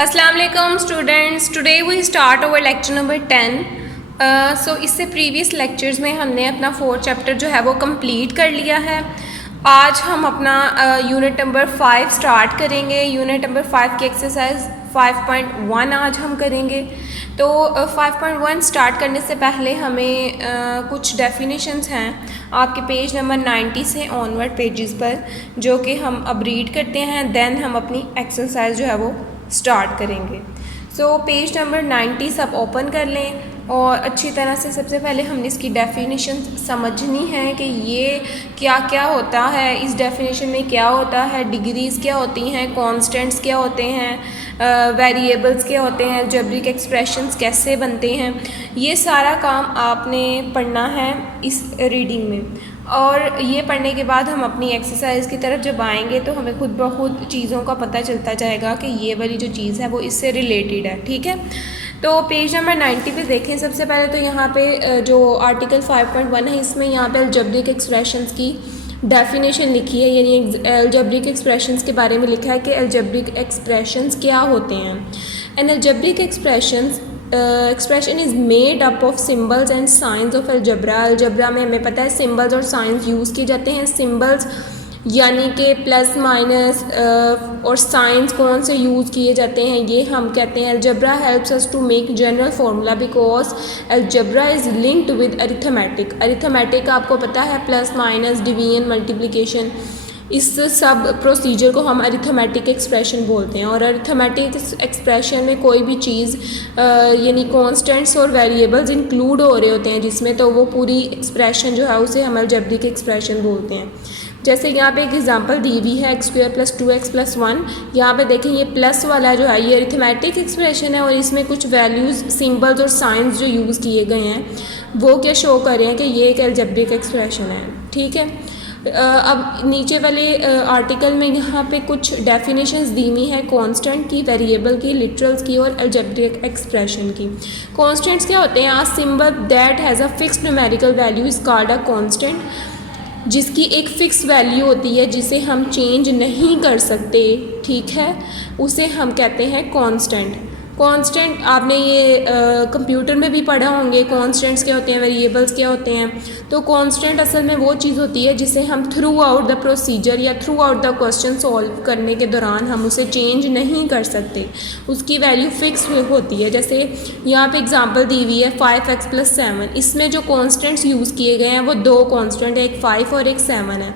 अस्सलाम वालेकुम students, today we start over lecture number 10। So इससे प्रीवियस लेक्चर्स में हमने अपना 4th चैप्टर जो है वो कंप्लीट कर लिया है। आज हम अपना यूनिट नंबर 5 स्टार्ट करेंगे। यूनिट नंबर 5 की एक्सरसाइज 5.1 आज हम करेंगे। तो 5.1 स्टार्ट करने से पहले हमें कुछ डेफिनेशंस हैं आपके पेज नंबर 90 से ऑनवर्ड पेजेस पर, जो कि हम अब रीड करते हैं, देन हम अपनी एक्सरसाइज जो है वो स्टार्ट करेंगे। सो पेज नंबर 90 सब ओपन कर लें और अच्छी तरह से सबसे पहले हमने इसकी डेफिनेशन समझनी है कि ये क्या क्या होता है, इस डेफिनेशन में क्या होता है, डिग्रीज़ क्या होती हैं, कांस्टेंट्स क्या होते हैं, वेरिएबल्स क्या होते हैं, अलजेब्रिक एक्सप्रेशंस कैसे बनते हैं। ये सारा काम आपने पढ़ना है इस रीडिंग में। और ये पढ़ने के बाद हम अपनी एक्सरसाइज की तरफ जब आएंगे तो हमें खुद ब खुद चीज़ों का पता चलता जाएगा कि ये वाली जो चीज़ है वो इससे रिलेटेड है। ठीक है, तो पेज नंबर 90 पे देखें। सबसे पहले तो यहाँ पे जो आर्टिकल 5.1 है, इसमें यहाँ पे अलजेब्रिक एक्सप्रेशंस की डेफिनेशन लिखी है, यानी अलजेब्रिक एक्सप्रेशंस के बारे में लिखा है कि अलजेब्रिक एक्सप्रेशंस क्या होते हैं। An algebraic expression is made up of symbols and signs of algebra. Algebra में हमें पता है सिम्बल्स और साइंस यूज़ किए जाते हैं। सिम्बल्स यानी कि प्लस माइनस और साइंस कौन से यूज़ किए जाते हैं, ये हम कहते हैं algebra helps us to make general formula because algebra is linked with arithmetic. Arithmetic आपको पता है, प्लस माइनस डिवीजन मल्टीप्लिकेशन, इस सब प्रोसीजर को हम अरिथमेटिक एक्सप्रेशन बोलते हैं। और अरिथमेटिक एक्सप्रेशन में कोई भी चीज़ यानी कांस्टेंट्स और वेरिएबल्स इंक्लूड हो रहे होते हैं जिसमें, तो वो पूरी एक्सप्रेशन जो है उसे हम अलजेब्रिक एक्सप्रेशन बोलते हैं। जैसे यहाँ पे एक एग्जांपल दी हुई है x² + 2x + 1। यहाँ पे देखें ये प्लस वाला जो है ये अरिथमेटिक एक्सप्रेशन है और इसमें कुछ वैल्यूज़, सिंबल्स और साइंस जो यूज़ किए गए हैं वो क्या शो कर रहे हैं कि ये एक अलजेब्रिक एक्सप्रेशन है। ठीक है, अब नीचे वाले आर्टिकल में यहाँ पे कुछ डेफिनेशंस दी हुई हैं कांस्टेंट की, वेरिएबल की, लिटरल्स की और अलजेब्रिक एक्सप्रेशन की। कांस्टेंट्स क्या होते हैं? A symbol that has a fixed numerical value is called a constant. जिसकी एक फ़िक्स वैल्यू होती है जिसे हम चेंज नहीं कर सकते, ठीक है, उसे हम कहते हैं कांस्टेंट। कांस्टेंट आपने ये कंप्यूटर में भी पढ़ा होंगे, कांस्टेंट्स क्या होते हैं, वेरिएबल्स क्या होते हैं। तो कांस्टेंट असल में वो चीज़ होती है जिसे हम थ्रू आउट द प्रोसीजर या through out the question solve करने के दौरान हम उसे चेंज नहीं कर सकते, उसकी वैल्यू फ़िक्स होती है। जैसे यहाँ पे एग्जांपल दी हुई है 5x + 7। इसमें जो कांस्टेंट्स यूज़ किए गए हैं वो दो कांस्टेंट है, एक 5 और एक 7 है।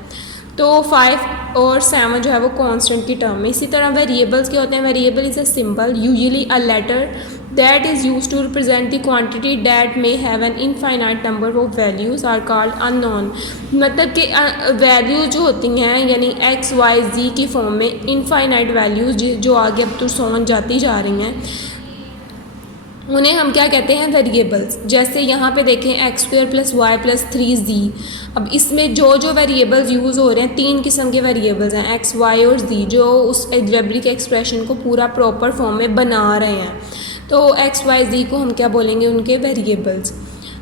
तो 5 और 7 जो है वो कांस्टेंट की टर्म में। इसी तरह वेरिएबल्स क्या होते हैं? Variable is a symbol usually a letter that is used to represent the quantity that may have an infinite number of values are called unknown. मतलब कि वैल्यूज जो होती हैं यानी x, y, z की फॉर्म में इनफाइनाइट वैल्यूज़ जो आगे अब तो सोन जाती जा रही हैं, उन्हें हम क्या कहते हैं? वेरिएबल्स। जैसे यहाँ पे देखें x² + y + 3z। अब इसमें जो जो वेरिएबल्स यूज़ हो रहे हैं, 3 किस्म के वेरिएबल्स हैं x, y और z, जो उस अलजेब्रिक एक्सप्रेशन को पूरा प्रॉपर फॉर्म में बना रहे हैं। तो x, y, z को हम क्या बोलेंगे? उनके वेरिएबल्स।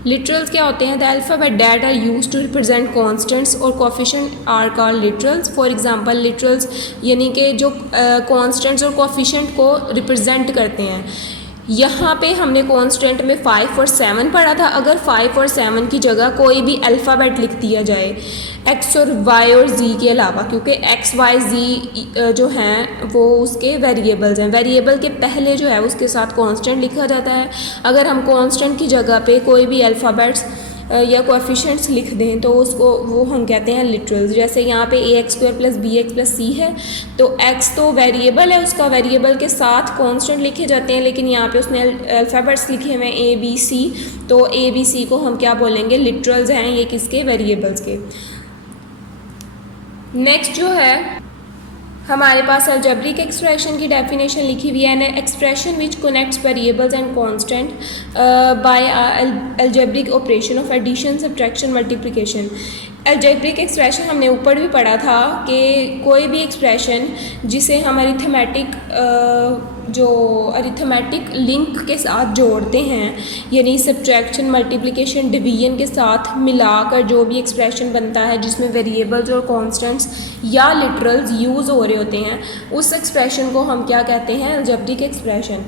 लिटरल्स क्या होते हैं? The alphabet that are use to represent constants और coefficient are called literals. For example literals यानी कि जो कॉन्स्टेंट्स और कोफिशिएंट को रिप्रेजेंट करते हैं। यहाँ पे हमने कांस्टेंट में 5 और 7 पढ़ा था। अगर 5 और 7 की जगह कोई भी अल्फ़ाबेट लिख दिया जाए x और y और z के अलावा, क्योंकि x, y, z जो हैं वो उसके वेरिएबल्स हैं। वेरिएबल के पहले जो है उसके साथ कांस्टेंट लिखा जाता है। अगर हम कांस्टेंट की जगह पे कोई भी अल्फ़ाबेट्स या कोएफिशिएंट्स लिख दें तो उसको वो हम कहते हैं लिटरल्स। जैसे यहाँ पे ax² + bx + c है, तो x तो वेरिएबल है, उसका वेरिएबल के साथ कांस्टेंट लिखे जाते हैं, लेकिन यहाँ पे उसने अल्फ़ाबेट्स लिखे हुए हैं a, b, c। तो a, b, c को हम क्या बोलेंगे? लिटरल्स हैं ये किसके? वेरिएबल्स के। नेक्स्ट जो है हमारे पास अलजेब्रिक एक्सप्रेशन की डेफिनेशन लिखी हुई है। An expression which connects variables and constant by algebraic operation of addition, subtraction, multiplication. Algebraic expression हमने ऊपर भी पढ़ा था कि कोई भी एक्सप्रेशन जिसे हम अरिथमेटिक जो अरिथमेटिक लिंक के साथ जोड़ते हैं, यानी सब्ट्रैक्शन, मल्टीप्लिकेशन, डिवीजन के साथ मिलाकर जो भी एक्सप्रेशन बनता है जिसमें वेरिएबल्स और कॉन्स्टेंट्स या लिटरल्स यूज़ हो रहे होते हैं, उस एक्सप्रेशन को हम क्या कहते हैं? Algebraic expression.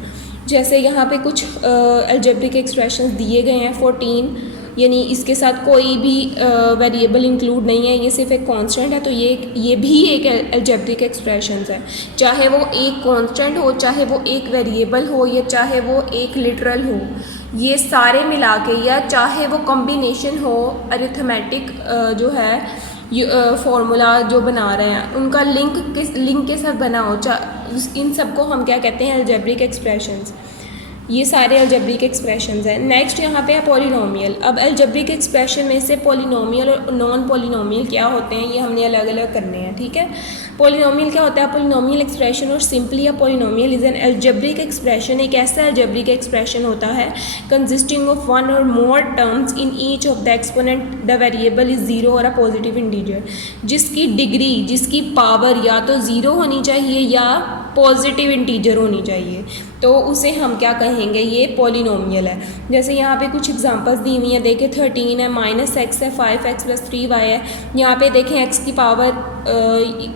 जैसे यहाँ पे कुछ अलजेब्रिक एक्सप्रेशन दिए गए हैं 14, यानी इसके साथ कोई भी वेरिएबल इंक्लूड नहीं है, ये सिर्फ एक कांस्टेंट है, तो ये भी एक अलजेब्रिक एक्सप्रेशंस है। चाहे वो एक कांस्टेंट हो, चाहे वो एक वेरिएबल हो, या चाहे वो एक लिटरल हो, ये सारे मिला के, या चाहे वो कॉम्बिनेशन हो अरिथमेटिक जो है फॉर्मूला जो बना रहे हैं उनका लिंक के साथ बना हो, इन सब को हम क्या कहते हैं? Algebraic expressions. ये सारे अलजेब्रिक एक्सप्रेशंस हैं। नेक्स्ट यहाँ पे है पॉलिनोमियल। अब अलजेब्रिक एक्सप्रेशन में से पॉलिनोमियल और नॉन पॉलिनोमियल क्या होते हैं, ये हमने अलग अलग करने हैं, ठीक है। पॉलिनोमियल क्या होता है? पॉलिनोमियल एक्सप्रेशन और simply a polynomial is an algebraic expression, एक ऐसा अलजेब्रिक एक्सप्रेशन होता है कंसिस्टिंग ऑफ वन और मोर terms in each of the exponent the variable is zero और अ पॉजिटिव इंटीजर, जिसकी डिग्री, जिसकी पावर या तो ज़ीरो होनी चाहिए या पॉजिटिव इंटीजर होनी चाहिए, तो उसे हम क्या कहेंगे? ये पॉलिनोमियल है। जैसे यहाँ पे कुछ एग्जांपल्स दी हुई हैं, देखें 13 है, -x है, 5x + 3y है। यहाँ पे देखें x की पावर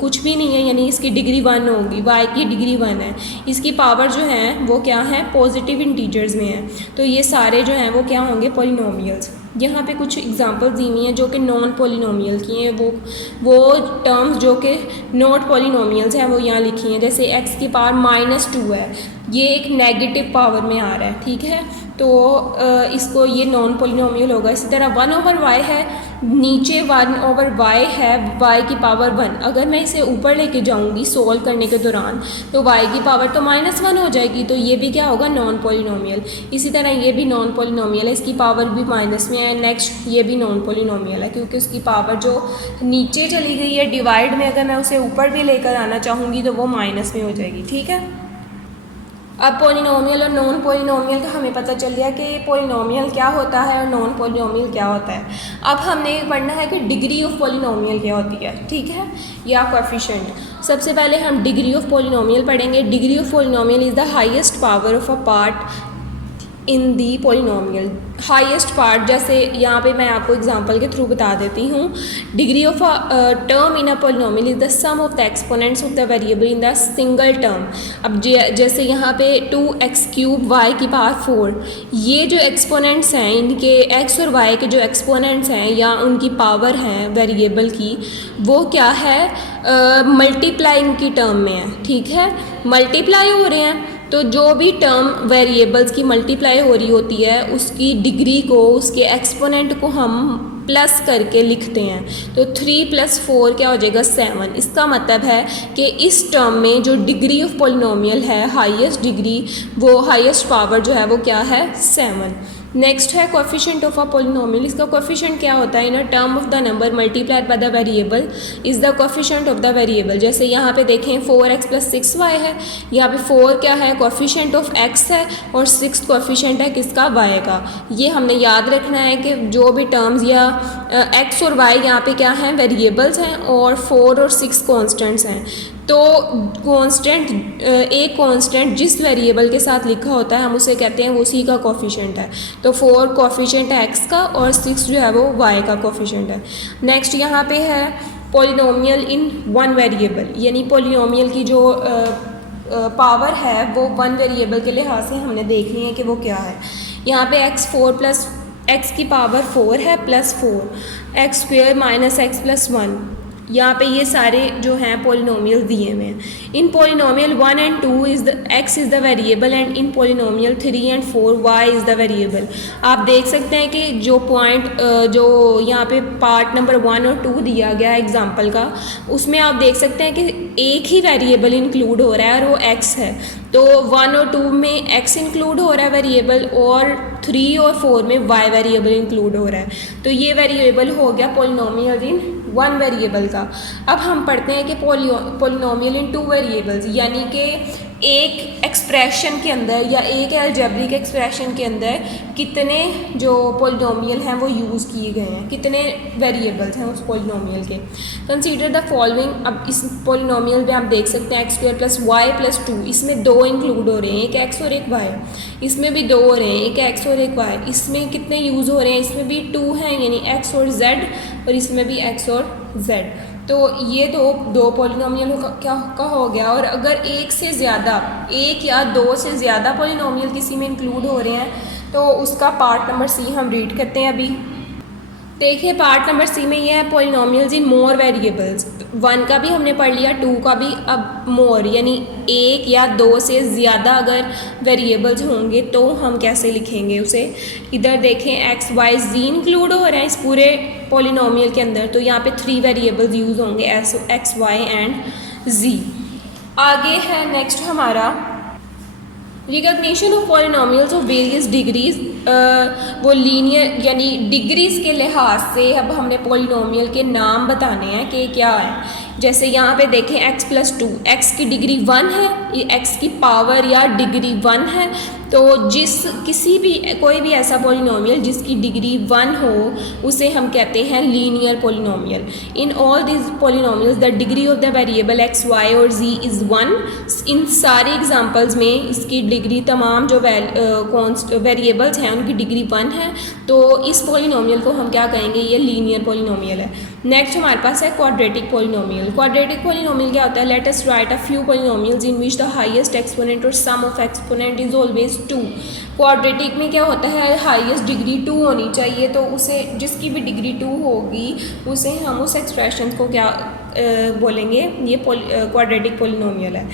कुछ भी नहीं है, यानी इसकी डिग्री 1 होगी, y की डिग्री 1 है, इसकी पावर जो है वो क्या है? पॉजिटिव इंटीजर्स में है, तो ये सारे जो हैं वो क्या होंगे? पॉलिनोमियल्स। यहाँ पे कुछ एग्जांपल्स दी हुई हैं जो कि नॉन पॉलिनोमियल की हैं, वो टर्म्स जो कि नॉट पॉलिनोमियल्स हैं वो यहाँ लिखी हैं। जैसे x की पावर -2 है, ये एक नेगेटिव पावर में आ रहा है, ठीक है, तो इसको ये नॉन पॉलिनोमियल होगा। इसी तरह 1/y है, नीचे 1/y है, y की पावर 1, अगर मैं इसे ऊपर लेके जाऊंगी सोल्व करने के दौरान तो y की पावर तो -1 हो जाएगी, तो ये भी क्या होगा? Non polynomial. इसी तरह ये भी नॉन पॉलिनोमियल है, इसकी पावर भी माइनस में है। नेक्स्ट ये भी नॉन पॉलिनोमियल है क्योंकि उसकी पावर जो नीचे चली गई है डिवाइड में, अगर मैं उसे ऊपर भी लेकर आना चाहूँगी तो वो माइनस में हो जाएगी, ठीक है। अब पॉलिनोमियल और नॉन पॉलिनोमियल का हमें पता चल गया कि पॉलिनोमियल क्या होता है और नॉन पॉलिनोमियल क्या होता है। अब हमने पढ़ना है कि डिग्री ऑफ पॉलिनोमियल क्या होती है, ठीक है, या कोएफिशिएंट। सबसे पहले हम डिग्री ऑफ पॉलिनोमियल पढ़ेंगे। Degree of polynomial is the highest power of a part in the polynomial. Highest part, जैसे यहाँ पे मैं आपको एग्जांपल के थ्रू बता देती हूँ। Degree of a term in a polynomial is the sum of the exponents of the variable in the single term. अब जैसे यहाँ पे 2x³ y की पावर 4, ये जो एक्सपोनेंट्स हैं इनके x और y के जो एक्सपोनेंट्स हैं या उनकी पावर हैं वेरिएबल की, वो क्या है? मल्टीप्लाइंग की टर्म में है, ठीक है, मल्टीप्लाई हो रहे हैं। तो जो भी टर्म वेरिएबल्स की मल्टीप्लाई हो रही होती है उसकी डिग्री को, उसके एक्सपोनेंट को हम प्लस करके लिखते हैं, तो 3 + 4 क्या हो जाएगा? 7। इसका मतलब है कि इस टर्म में जो डिग्री ऑफ पॉलिनोमियल है, हाईएस्ट डिग्री, वो हाईएस्ट पावर जो है वो क्या है? 7। नेक्स्ट है कोएफिशिएंट ऑफ अ पॉलिनोमियल। इसका कोएफिशिएंट क्या होता है? In a term of the number multiplied by the variable is the coefficient of the variable. जैसे यहाँ पे देखें 4x + 6y है, यहाँ पे 4 क्या है? कोएफिशिएंट ऑफ x है और 6 कोएफिशिएंट है किसका? y का। ये हमने याद रखना है कि जो भी टर्म्स या x और y यहाँ पे क्या हैं? वेरिएबल्स हैं, और 4 और 6 कॉन्स्टेंट्स हैं। तो कांस्टेंट, एक कांस्टेंट जिस वेरिएबल के साथ लिखा होता है हम उसे कहते हैं वो उसी का कोएफिशिएंट है। तो 4 कोएफिशिएंट है x का और 6 जो है वो y का कोएफिशिएंट है। नेक्स्ट यहाँ पे है पॉलिनोमियल इन वन वेरिएबल, यानी पॉलिनोमियल की जो पावर है वो वन वेरिएबल के लिहाज से हमने देखनी है कि वो क्या है। यहाँ पे x की पावर 4 है +4, x² - x + 1, यहाँ पे ये सारे जो हैं पॉलिनोमियल दिए हुए हैं। In polynomial 1 and 2 is the x is the variable and in polynomial 3 and 4 y is the variable. आप देख सकते हैं कि जो पॉइंट जो यहाँ पे पार्ट नंबर 1 और 2 दिया गया है एग्जांपल का, उसमें आप देख सकते हैं कि एक ही वेरिएबल इंक्लूड हो रहा है और वो x है। तो 1 और 2 में x इंक्लूड हो रहा है वेरिएबल, और 3 और 4 में y वेरिएबल इंक्लूड हो रहा है। तो ये वेरिएबल हो गया पॉलिनोमियल इन वन वेरिएबल का। अब हम पढ़ते हैं कि पॉलिनोमियल इन टू वेरिएबल्स, यानी कि एक एक्सप्रेशन के अंदर या एक अलजेब्रिक एक्सप्रेशन के अंदर कितने जो पॉलिनोमियल हैं वो यूज़ किए गए हैं, कितने वेरिएबल्स हैं उस पॉलिनोमियल के। Consider the following. अब इस पॉलिनोमियल में आप देख सकते हैं x² + y + 2, इसमें दो इंक्लूड हो रहे हैं, एक x और एक y। इसमें भी दो हो रहे हैं, एक x और एक y। इसमें कितने यूज़ हो रहे हैं, इसमें भी 2 हैं यानी x और z, और इसमें भी x और z। तो ये दो पॉलिनोमियल का हो गया। और अगर एक से ज़्यादा, एक या दो से ज़्यादा पॉलिनोमियल किसी में इंक्लूड हो रहे हैं तो उसका पार्ट नंबर सी हम रीड करते हैं। अभी देखिए पार्ट नंबर सी में ये है पॉलिनोमियल्स इन मोर वेरिएबल्स। 1 का भी हमने पढ़ लिया, 2 का भी। अब मोर यानी एक या दो से ज़्यादा अगर वेरिएबल्स होंगे तो हम कैसे लिखेंगे उसे। इधर देखें x y z इंक्लूड हो रहे हैं इस पूरे पॉलिनोमियल के अंदर, तो यहाँ पे 3 वेरिएबल्स यूज़ होंगे, x y एंड z। आगे है नेक्स्ट हमारा recognition of polynomials of various degrees. वो लीनियर यानी डिग्रीज़ के लिहाज से अब हमने पॉलिनोमियल के नाम बताने हैं कि क्या है। जैसे यहाँ पे देखें x + 2, x की डिग्री 1 है, ये x की पावर या डिग्री 1 है। तो कोई भी ऐसा पॉलिनोमियल जिसकी डिग्री 1 हो उसे हम कहते हैं linear polynomial. In all this polynomials the degree of the variable x y और z इज़ 1। इन सारे एग्जांपल्स में इसकी डिग्री, तमाम जो वेरिएबल्स हैं उनकी डिग्री 1 है। तो इस पॉलिनोमियल को हम क्या कहेंगे, ये लीनियर पॉलिनोमियल है। नेक्स्ट हमारे पास है क्वाड्रेटिक पॉलिनोमियल। क्वाड्रेटिक पॉलिनोमियल क्या होता है, let us write a few polynomials in which the highest exponent और sum of exponent is always 2। Quadratic में क्या होता है, हाईएस्ट डिग्री 2 होनी चाहिए, तो उसे जिसकी भी डिग्री 2 होगी उसे हम उस एक्सप्रेशन को क्या बोलेंगे, ये क्वाड्रेटिक पॉलिनोमियल है।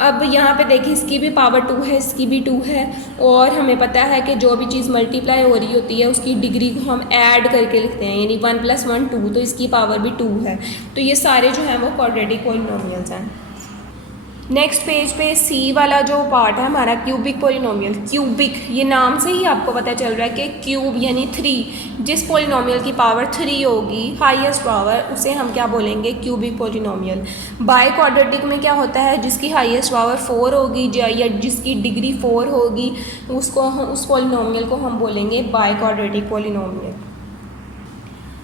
अब यहाँ पे देखिए इसकी भी पावर 2 है, इसकी भी 2 है, और हमें पता है कि जो भी चीज़ मल्टीप्लाई हो रही होती है उसकी डिग्री को हम ऐड करके लिखते हैं, यानी 1 + 1 2, तो इसकी पावर भी 2 है। तो ये सारे जो हैं वो क्वाड्रेटिक पॉलिनोमियल्स हैं। नेक्स्ट पेज पे सी वाला जो पार्ट है हमारा क्यूबिक पॉलिनोमियल। क्यूबिक, ये नाम से ही आपको पता चल रहा है कि क्यूब यानी 3। जिस पॉलिनोमियल की पावर 3 होगी, हाईएस्ट पावर, उसे हम क्या बोलेंगे, क्यूबिक पॉलिनोमियल। बाई क्वाड्रेटिक में क्या होता है, जिसकी हाईएस्ट पावर 4 होगी या जिसकी डिग्री 4 होगी उस पॉलिनोमियल को हम बोलेंगे बाई क्वाड्रेटिक पॉलिनोमियल।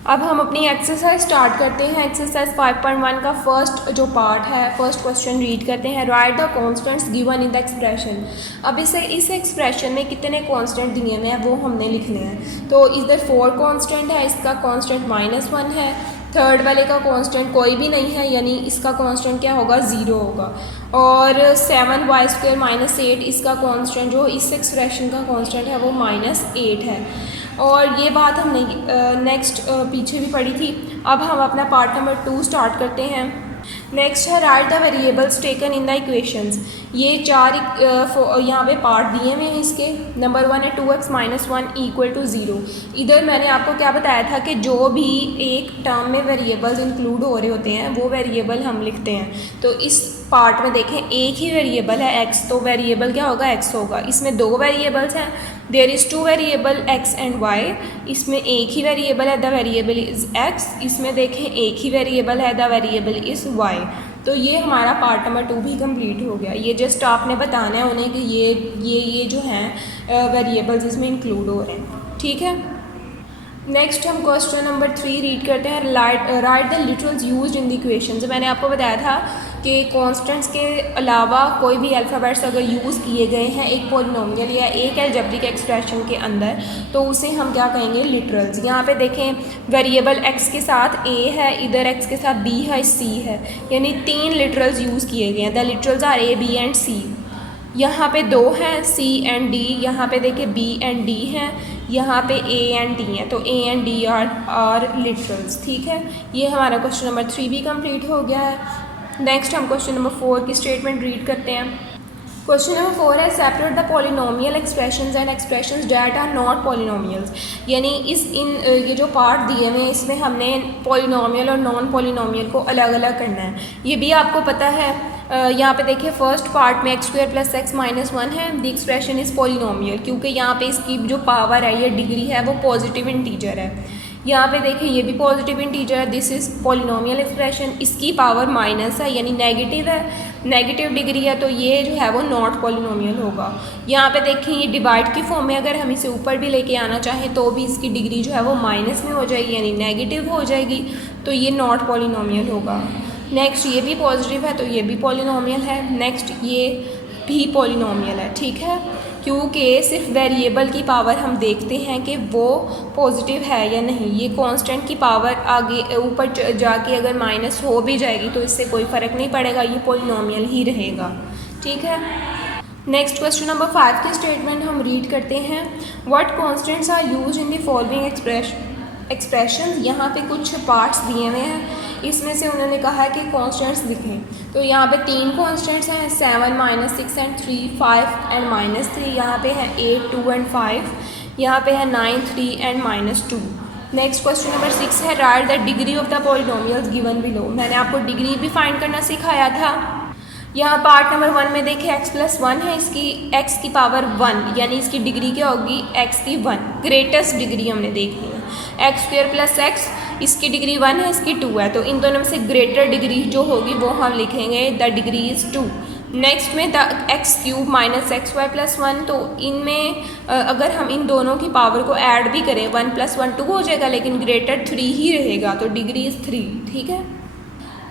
अब हम अपनी एक्सरसाइज स्टार्ट करते हैं। एक्सरसाइज 5.1 का फर्स्ट जो पार्ट है, फर्स्ट क्वेश्चन रीड करते हैं। Right the constants given in the expression. अब इस एक्सप्रेशन में कितने कॉन्स्टेंट दिए हुए हैं वो हमने लिखने हैं। तो इधर 4 कॉन्स्टेंट है, इसका कॉन्स्टेंट -1 है, थर्ड वाले का कांस्टेंट कोई भी नहीं है, यानी इसका कांस्टेंट क्या होगा, 0 होगा। और 7y² - 8 इसका कांस्टेंट, जो इस एक्सप्रेशन का कांस्टेंट है वो -8 है। और ये बात हमने नेक्स्ट पीछे भी पढ़ी थी। अब हम अपना पार्ट नंबर 2 स्टार्ट करते हैं। नेक्स्ट है right the variables taken in the equations. ये 4 यहाँ पे पार्ट दिए हुए हैं इसके। नंबर 1 है 2x - 1 = 0। इधर मैंने आपको क्या बताया था कि जो भी एक टर्म में वेरिएबल्स इंक्लूड हो रहे होते हैं वो वेरिएबल हम लिखते हैं। तो इस पार्ट में देखें एक ही वेरिएबल है x, तो वेरिएबल क्या होगा, x होगा। इसमें 2 वेरिएबल्स हैं, there is 2 variable x and y। इसमें एक ही वेरिएबल है, द वेरिएबल इज़ x। इसमें देखें एक ही वेरिएबल है, द वेरिएबल इज़ y। तो ये हमारा पार्ट नंबर 2 भी कंप्लीट हो गया। ये जस्ट आपने बताना है उन्हें कि ये जो हैं वेरिएबल्स इसमें इंक्लूड हो रहे हैं, ठीक है। नेक्स्ट हम क्वेश्चन नंबर 3 रीड करते हैं। Right the literals used in the equations. मैंने आपको बताया था कि कॉन्स्टेंट्स के अलावा कोई भी अल्फ़ाबेट्स अगर यूज़ किए गए हैं एक पॉलिनोमियल या एक अलजेब्रिक एक्सप्रेशन के अंदर, तो उसे हम क्या कहेंगे, लिटरल्स। यहाँ पे देखें वेरिएबल x के साथ a है, इधर x के साथ b है, c है, यानी 3 लिटरल्स यूज़ किए गए हैं। The literals are a, b and c। यहाँ पे 2 हैं, c एंड d। यहाँ पे देखिए b एंड d हैं, यहाँ पे a एंड d हैं, तो a and d are literals, ठीक है। ये हमारा क्वेश्चन नंबर 3 भी कंप्लीट हो गया है। नेक्स्ट हम क्वेश्चन नंबर 4 की स्टेटमेंट रीड करते हैं। क्वेश्चन नंबर 4 है separate the polynomial expressions and expressions that are not polynomials. यानी ये जो पार्ट दिए हुए हैं इसमें हमने पॉलिनोमियल और नॉन पॉलिनोमियल को अलग अलग करना है। ये भी आपको पता है। यहाँ पे देखिए फर्स्ट पार्ट में x² + x - 1 है, द एक्सप्रेशन इज़ पॉलिनोमियल, क्योंकि यहाँ पे इसकी जो पावर है या डिग्री है वो पॉजिटिव इंटीजर है। यहाँ पे देखिए ये भी पॉजिटिव इंटीजर है, दिस इज़ पॉलिनोमियल एक्सप्रेशन, इसकी पावर माइनस है यानी नेगेटिव है, नेगेटिव डिग्री है, तो ये जो है वो नॉट पॉलिनोमियल होगा। यहाँ पे देखें ये डिवाइड की फॉर्म में अगर हम इसे ऊपर भी लेके आना चाहें तो भी इसकी डिग्री जो है वो माइनस में हो जाएगी यानी नेगेटिव हो जाएगी, तो ये नॉट पॉलिनोमियल होगा। नेक्स्ट ये भी पॉजिटिव है तो ये भी पॉलिनोमियल है। नेक्स्ट ये भी पॉलिनोमियल है, ठीक है, क्योंकि सिर्फ वेरिएबल की पावर हम देखते हैं कि वो पॉजिटिव है या नहीं। ये कांस्टेंट की पावर आगे ऊपर जाके अगर माइनस हो भी जाएगी तो इससे कोई फ़र्क नहीं पड़ेगा, ये पॉलिनोमियल ही रहेगा, ठीक है। नेक्स्ट क्वेश्चन नंबर 5 की स्टेटमेंट हम रीड करते हैं। What constants are used in the following expression. यहाँ पे कुछ पार्ट्स दिए हुए हैं, इसमें से उन्होंने कहा है कि कांस्टेंट्स लिखें। तो यहाँ पे 3 कांस्टेंट्स हैं, 7 -6 एंड 3, 5 एंड -3। यहाँ पे है 8, 2 एंड 5। यहाँ पे है 9, 3 एंड -2। नेक्स्ट क्वेश्चन नंबर 6 है right the degree of the polynomials given below. मैंने आपको डिग्री भी फाइंड करना सिखाया था। यहाँ पार्ट नंबर 1 में देखिए x+1 है, इसकी x की पावर 1 यानी इसकी डिग्री क्या होगी x की 1, ग्रेटेस्ट डिग्री हमने देखनी है। x² + x, इसकी डिग्री 1 है, इसकी 2 है, तो इन दोनों में से ग्रेटर डिग्री जो होगी वो हम लिखेंगे द डिग्री इज़ 2। नेक्स्ट में द x³ - xy + 1, तो इनमें अगर हम इन दोनों की पावर को ऐड भी करें 1 + 1 2 हो जाएगा, लेकिन ग्रेटर 3 ही रहेगा, तो डिग्री इज़ 3, ठीक है।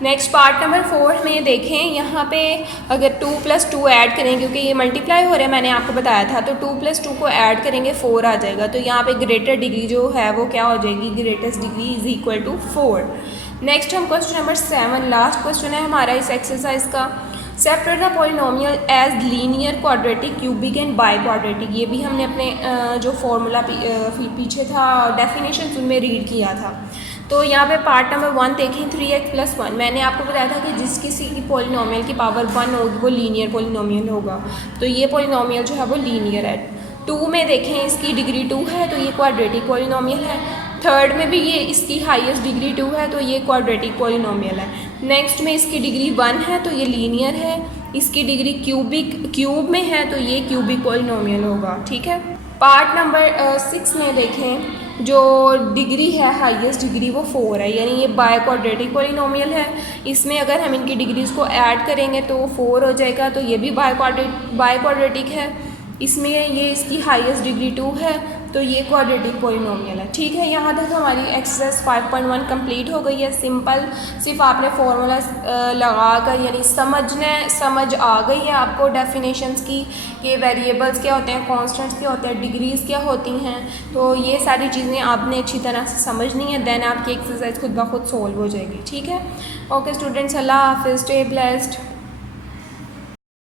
नेक्स्ट पार्ट नंबर 4 में देखें, यहाँ पे अगर 2 + 2 ऐड करें, क्योंकि ये मल्टीप्लाई हो रहा है मैंने आपको बताया था, तो 2 + 2 को ऐड करेंगे 4 आ जाएगा, तो यहाँ पे ग्रेटर डिग्री जो है वो क्या हो जाएगी, greatest degree is equal to 4। Next हम क्वेश्चन नंबर 7 लास्ट क्वेश्चन है हमारा इस एक्सरसाइज का। Separate the polynomial as linear, quadratic, cubic and biquadratic. ये भी हमने अपने जो फॉर्मूला पीछे था डेफिनेशन उनमें रीड किया था। तो यहाँ पे पार्ट नंबर 1 देखें, 3x + 1। मैंने आपको बताया था कि जिस किसी की पॉलिनोमियल की पावर 1 होगी वो लीनियर पॉलिनोमियल होगा, तो ये पॉलिनोमियल जो है वो लीनियर है। 2 में देखें इसकी डिग्री 2 है तो ये क्वाड्रेटिक पॉलिनोमियल है। थर्ड में भी ये इसकी हाईएस्ट डिग्री 2 है तो ये क्वाड्रेटिक पॉलिनोमियल है। नेक्स्ट में इसकी डिग्री 1 है तो ये लीनियर है। इसकी डिग्री क्यूब में है तो ये क्यूबिक पॉलिनोमियल होगा, ठीक है। पार्ट नंबर 6 में देखें, जो डिग्री है हाईएस्ट डिग्री वो 4 है, यानी ये बाय क्वाड्रेटिक पॉलिनोमियल है। इसमें अगर हम इनकी डिग्रीज को ऐड करेंगे तो 4 हो जाएगा, तो ये भी बाय क्वाड्रेटिक है। इसमें ये इसकी हाईएस्ट डिग्री 2 है तो ये क्वाड्रेटिक पॉलिनोमियल है, ठीक है। यहाँ तक हमारी एक्सरसाइज 5.1 कंप्लीट हो गई है। सिंपल सिर्फ आपने फार्मूला लगा कर यानी समझ आ गई है आपको डेफिनेशंस की कि वेरिएबल्स क्या होते हैं, कांस्टेंट्स क्या होते हैं, डिग्रीज क्या होती हैं। तो ये सारी चीज़ें आपने अच्छी तरह से समझनी है, देन आपकी एक्सरसाइज खुद ब खुद सोल्व हो जाएगी, ठीक है। ओके स्टूडेंट्स, अल्लाह हाफिज़, स्टे ब्लेस्ड।